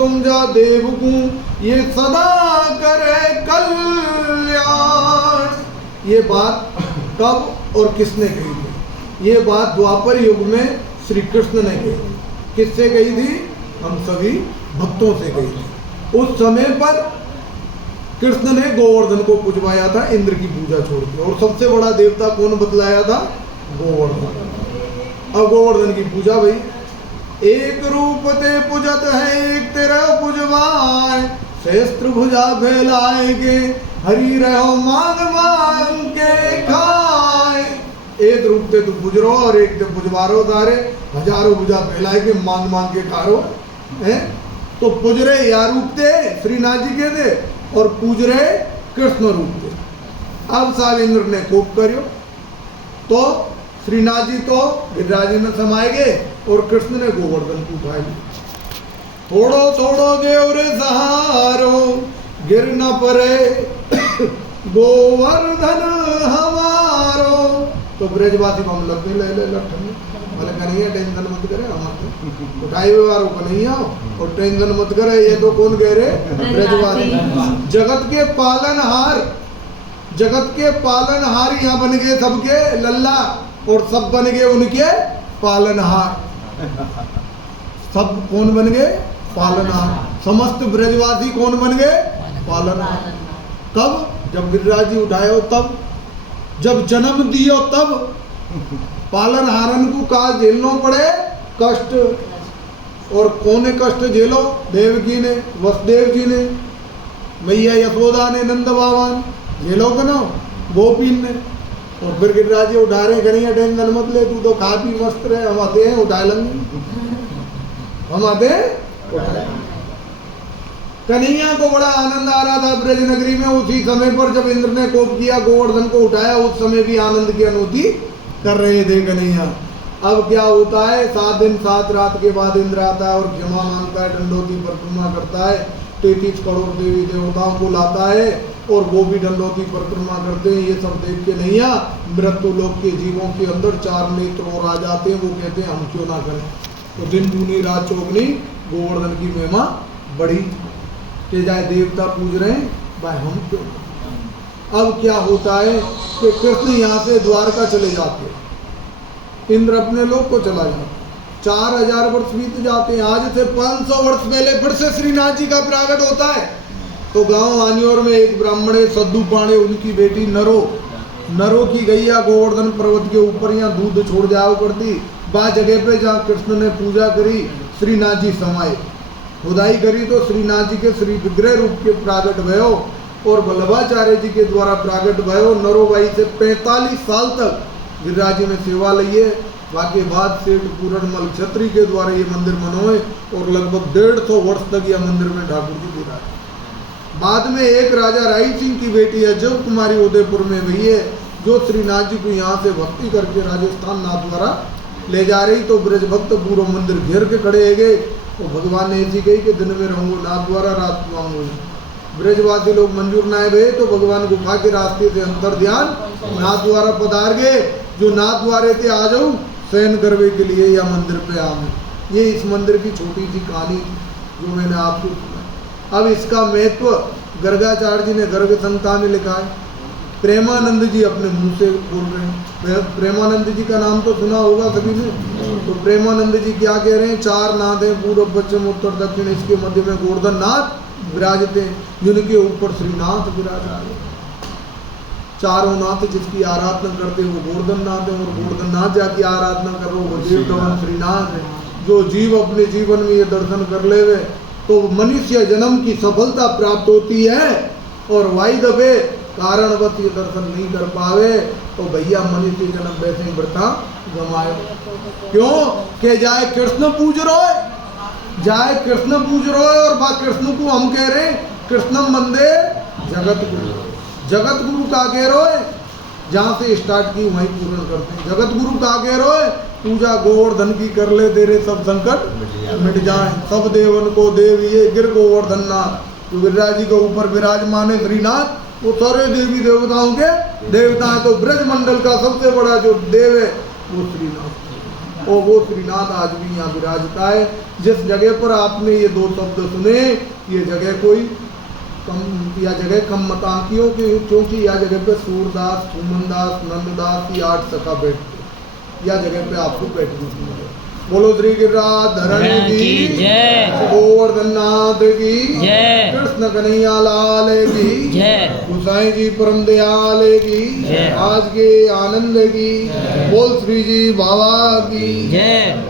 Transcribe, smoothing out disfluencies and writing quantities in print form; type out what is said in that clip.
तुम जा देवगु ये सदा करे कल्याण। ये बात कब और किसने कही थी? ये बात द्वापर युग में श्री कृष्ण ने कही थी। किससे कही थी? हम सभी भक्तों से कही थी। उस समय पर कृष्ण ने गोवर्धन को पूजवाया था इंद्र की पूजा छोड़ के, और सबसे बड़ा देवता कौन बतलाया था? गोवर्धन। अब गोवर्धन की पूजा भाई, एक रूप ते पूजत है एक तेरा पूजवाए, सहस्त्र भुजा फैलाएंगे हरि रहो मांग मांग के खाए। एक रूप ते तू पूज रो और एक ते पूजवारो तारे, हजारों भुजा फैलाए के मांग मांग के खा रो है। तो पूज रहे या रूप थे श्रीनाथ जी के थे और पूज रहे कृष्ण रूप थे। अब साहब इंद्र ने कोप करियो तो श्रीनाथ जी तो गिरिराज में समाये गए और कृष्ण ने गोवर्धन को उठाए। थोड़ो थोड़ो देव रे सहारो गिर न परे गोवर्धन हमारो। तो ब्रजवासी को हम लगने ले लठन बोले कन्हैया टेंशन मत करे, हम उठाए हुए वालों कन्हैया और टेंशन मत करे। ये तो कौन कह रहे? ब्रजवासी। जगत के पालनहार, जगत के पालनहार यहाँ बन गए सबके लल्ला, और सब बन गए उनके पालनहार। सब कौन बन गए? पालनहार। समस्त ब्रजवासी कौन बन गए? पालनहार। कब? जब गिरिराज जी उठाए हो तब, जब जन्म दियो तब। पालनहारन को कहा झेलना पड़े कष्ट, और कौन ने कष्ट झेलो? देवकी ने, वसुदेव जी ने, मैया यशोदा ने, नंद बाबा ने झेलो का ना, गोपी ने। और फिर गिरिराज जी उठा रहे, कन्हैया टेंशन मत ले, तू तो खा पी मस्त रहे, हम आते हैं उठा लेंगे, हम आते हैं उठा। कन्हैया को बड़ा आनंद आ रहा था ब्रज नगरी में। उसी समय पर जब इंद्र ने कोप किया, गोवर्धन को उठाया, उस समय भी आनंद की अनुभूति कर रहे थे कन्हैया। अब क्या होता है? 7 दिन 7 रात के बाद इंद्र आता है और क्षमा मांगता है, दंडोती परिक्रमा करता है, 33 करोड़ देवी देवताओं को लाता है और वो भी दंडोती परिक्रमा करते हैं। ये सब देख के नैया मृत्यु लोक के जीवों के अंदर 4 नेत्र और आ जाते हैं। वो कहते हैं हम क्यों ना करें। तो दिन दूनी रात चौगनी गोवर्धन की महिमा बढ़ी के जाए देवता पूज रहे हैं, भाई हम क्यों। अब क्या होता है कि कृष्ण यहाँ से द्वारका चले जाते हैं, इंद्र अपने लोक को चला जाता है। 4000 वर्ष बीत जाते हैं। आज से 500 वर्ष पहले फिर से श्रीनाथ जी का प्रागट होता है। तो गांव आनियोर में एक ब्राह्मण सद्दू पाणे, उनकी बेटी नरो की गैया गोवर्धन पर्वत के ऊपर यहाँ दूध छोड़ जाओ करती। बा जगह पे जहाँ कृष्ण ने पूजा करी, श्रीनाथ जी समाये, खुदाई करी तो श्रीनाथ जी के श्री विग्रह रूप के प्रागट भयो और वल्लभाचार्य जी के द्वारा प्रागट भयो। नरोबाई से 45 साल तक गिरिराज जी में सेवा लिए। बाकी बाद सेठ पूरणमल क्षत्रिय के द्वारा ये मंदिर मनोए और लगभग 150 वर्ष तक यह मंदिर में ठाकुर जी विराजे। बाद में एक राजा राई सिंह की बेटी है जब कुमारी उदयपुर में हुई है, जो श्रीनाथ जी को यहाँ से भक्ति करके राजस्थान नाथ द्वारा ले जा रही। तो ब्रज भक्त पूरा मंदिर घेर के खड़े है गए। तो भगवान ने ऐसी कही कि दिन में रहूंगा नाथ द्वारा, रात को आऊंगा। ब्रजवासी लोग मंजूर ना भे तो भगवान गुफा के रास्ते से अंतर ध्यान नाथ द्वारा पधार गए। जो नाथ द्वारे थे आ जाऊँ शयन करवे के लिए या मंदिर पे आऊँ। ये इस मंदिर की छोटी सी कहानी जो मैंने आपको सुना। अब इसका महत्व गर्गाचार्य जी ने गर्ग संहिता में लिखा है। प्रेमानंद जी अपने मुंह से बोल रहे हैं। प्रेमानंद जी का नाम तो सुना होगा सभी ने। तो प्रेमानंद जी क्या कह रहे हैं? 4 नाथ हैं, पूर्व पश्चिम उत्तर दक्षिण, इसके मध्य में गोवर्धन नाथ विराजते हैं, जिनके ऊपर श्रीनाथ विराजा है। 4 नाथ जिसकी आराधना करते हैं वो गोवर्धन नाथ है, और गोवर्धन नाथ जाकी आराधना कर रहे हो वो देवतवन श्रीनाथ है। जो जीव अपने जीवन में ये दर्शन कर ले वे तो मनुष्य जन्म की सफलता प्राप्त होती है। और वाई दबे कारणवश ये दर्शन नहीं कर पावे तो भैया मनुष्य जन्म वैसे ही वृथा गंवाए। क्यों के जाए कृष्ण पूज रहे, जाए कृष्ण पूज रहे। और बा कृष्ण को हम कह रहे कृष्णम वंदे जगत गुरु। जगत गुरु का कह रहे, जहाँ से स्टार्ट की वहीं पूर्ण करते हैं। जगत गुरु का कह रहे, पूजा गोवर्धन की कर ले, तेरे सब संकट मिट जाए। सब देवन को देव ये गिर गोवर्धन नाथ। जो गिरिराज जी के ऊपर विराजमान है श्रीनाथ, वो सारे देवी देवताओं के देवता है। तो ब्रज मंडल का सबसे बड़ा जो देव है वो श्रीनाथ। और वो श्रीनाथ आज भी यहाँ विराजता है। जिस जगह पर आपने ये दो शब्द सुने, ये जगह कोई या जगह कम मतांकियों की, क्योंकि यह जगह पे सूरदास, सुमनदास, नंददास ये 8 सखा बैठते, या जगह पे आपको बैठने की मिले। बोलो श्री गिरिराधरण की जय, गोवर्धन नाथ की जय, कृष्ण कन्हैया लाल की जय, गोसाई जी परम दयाल की जय, आज के आनंद की, बोल श्री जी बाबा की जय।